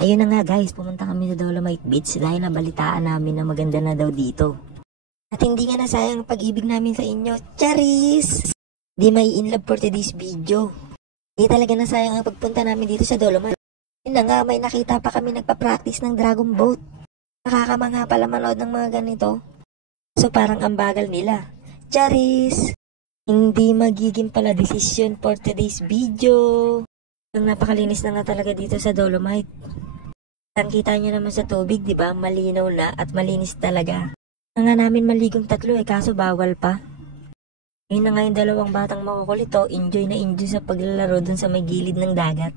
Ayun na nga guys, pumunta kami sa Dolomite Beach dahil nabalitaan namin na maganda na daw dito. At hindi nga nasayang pag-ibig namin sa inyo. Charis! Di may in love for today's video. Di talaga nasayang ang pagpunta namin dito sa Dolomite. Yun na nga, may nakita pa kami nagpa-practice ng Dragon Boat. Nakakamangha pala manood ng mga ganito. So parang ang bagal nila. Charis! Hindi magiging pala decision for today's video. Ang napakalinis na nga talaga dito sa Dolomite. Ang kita nyo naman sa tubig, di ba? Malinaw na at malinis talaga. Nga namin maligong tatlo kaso bawal pa. Yun na nga yung dalawang batang makukulito, enjoy na enjoy sa paglalaro dun sa may gilid ng dagat.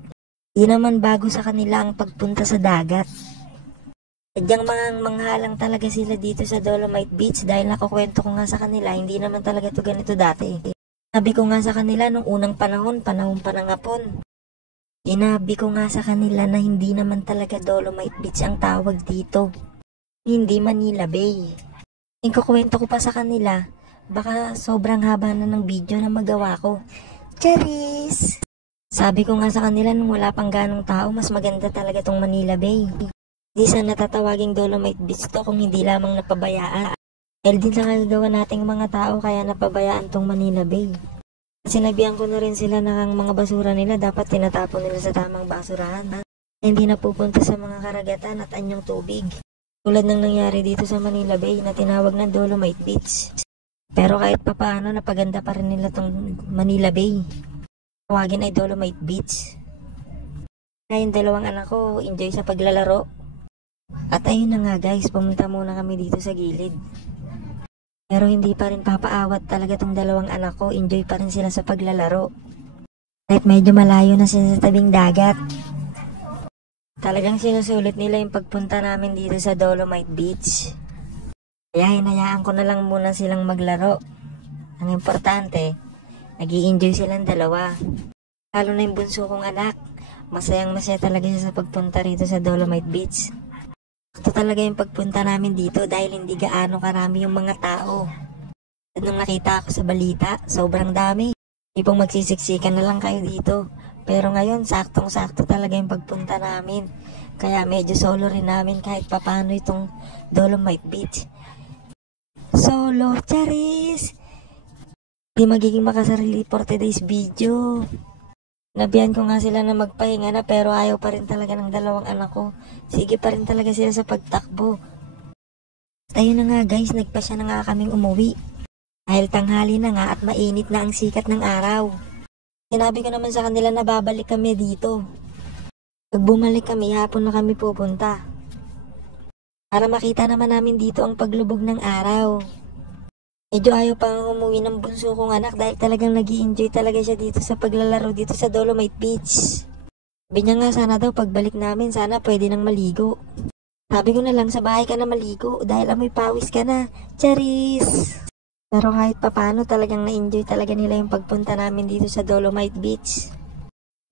Di naman bago sa kanila ang pagpunta sa dagat. Sadyang manghalang talaga sila dito sa Dolomite Beach dahil nakukwento ko nga sa kanila, hindi naman talaga to ganito dati. Sabi ko nga sa kanila nung unang panahon pa ng hapon. Inabi ko nga sa kanila na hindi naman talaga Dolomite Beach ang tawag dito. Hindi Manila Bay. Ikukwento ko pa sa kanila, baka sobrang haba na ng video na magawa ko. Charis! Sabi ko nga sa kanila nung wala pang ganong tao, mas maganda talaga tong Manila Bay. Di sana natatawaging Dolomite Beach to kung hindi lamang napabayaan. Dahil din sa kagagawa nating mga tao kaya napabayaan tong Manila Bay. Sinabihan ko na rin sila na ang mga basura nila dapat tinatapon nila sa tamang basurahan. Hindi na pupunta sa mga karagatan at anyong tubig. Tulad ng nangyari dito sa Manila Bay na tinawag ng Dolomite Beach. Pero kahit papaano napaganda pa rin nila tong Manila Bay. Tawagin ay Dolomite Beach. Kaya yung dalawang anak ko enjoy sa paglalaro. At ayun na nga guys, pumunta muna kami dito sa gilid. Pero hindi pa rin papaawat talaga tong dalawang anak ko, enjoy pa rin sila sa paglalaro. Kahit medyo malayo na sila sa tabing dagat. Talagang sinusulit nila yung pagpunta namin dito sa Dolomite Beach. Kaya hinayaan ko na lang muna silang maglaro. Ang importante, nag-i-enjoy silang dalawa. Lalo na yung bunso kong anak. Masayang masaya talaga siya sa pagpunta rito sa Dolomite Beach. Ito talaga yung pagpunta namin dito dahil hindi gaano karami yung mga tao. At nung nakita ako sa balita, sobrang dami. Ipong magsisiksikan na lang kayo dito. Pero ngayon, saktong-sakto talaga yung pagpunta namin. Kaya medyo solo rin namin kahit papano itong Dolomite Beach. Solo, Charis! Hindi magiging makasarili for today's video. Nabihan ko nga sila na magpahinga na pero ayaw pa rin talaga ng dalawang anak ko. Sige pa rin talaga sila sa pagtakbo. At ayun na nga guys, nagpasya na nga kaming umuwi. Dahil tanghali na nga at mainit na ang sikat ng araw. Sinabi ko naman sa kanila na babalik kami dito. Pag bumalik kami, hapon na kami pupunta. Para makita naman namin dito ang paglubog ng araw. Medyo ayaw pang umuwi ng bunso kong anak dahil talagang nag-i-enjoy talaga siya dito sa paglalaro dito sa Dolomite Beach. Sabi niya nga sana daw pagbalik namin sana pwede nang maligo. Sabi ko na lang sa bahay ka na maligo dahil amoy pawis ka na. Charis! Pero kahit papano talagang na-enjoy talaga nila yung pagpunta namin dito sa Dolomite Beach.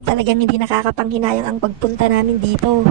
Talagang hindi nakakapanghinayang ang pagpunta namin dito.